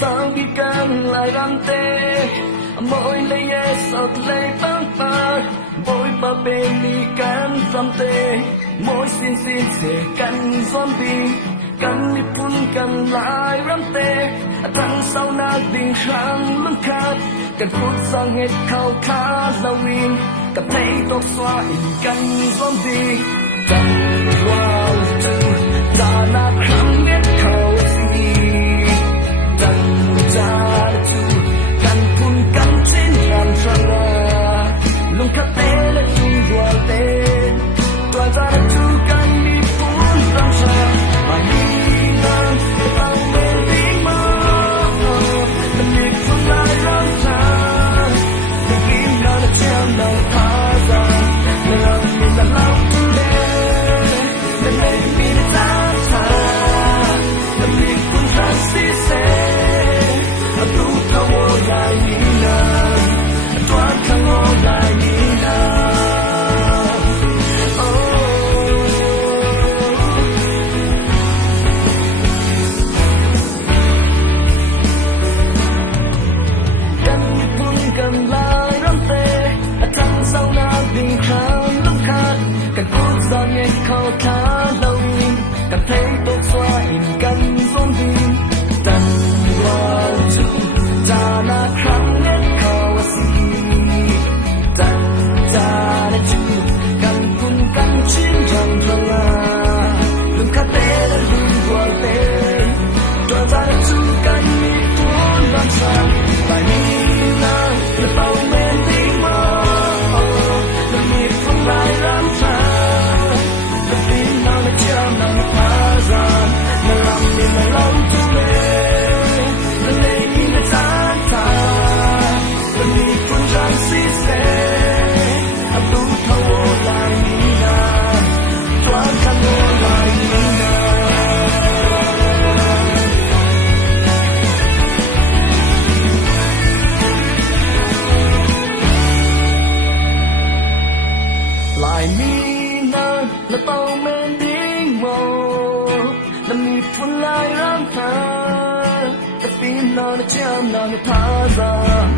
sao đi càng lại răng tê mỗi lấy sọt lấy băng bạc mỗi ba bên đi càng răng tê mỗi xin sẽ càng zombie càng đi phun càng lại răng tê thằng sau na đình khang lưng khát càng phút sang hết khao khát là win gặp thấy tóc xóa in càng zombie càng qua từ ta na khang biết khao gì càng ra từ càng phun càng trên làm trăng lung khát tê là chung qua tê tỏa ra từ càng đi phun răng ra bài đi ngang tao mê đi mơ tâm niệm phun lại răng ra để kim nào đã treo đầu thả ra để lòng mình là lòng tu đê để lấy mình để ta thả tâm niệm phun răng xí xê tu cao ô lại đi ngang tỏa cao ô lại đi ngang cần lại rắm tê thằng sau na đình khang lúc khát cần phút giọt nghe khao khát lâu cần thấy tốt xóa in cần zombie cần qua chú ta na khang nghe khao gì cần ta na chú cần cùng cần chiến rằng rằng đừng khát tê đã đừng qua tê toàn ra đã chú cần đi tuôn làm sao bài mi là bao men đi mơ là nhịp không lại làm sao là tim nào đã treo nào đã phá ra mà làm nên là lòng tu lệ là lệ khi đã tan thả là nhịp không gian xí xê áp đủ thâu ô lại đi nà thoáng khăn ô lại đi nà lại mi nơ là tàu men đi màu là mi phun lại răng thả ta tin nó đã chạm nào thả ra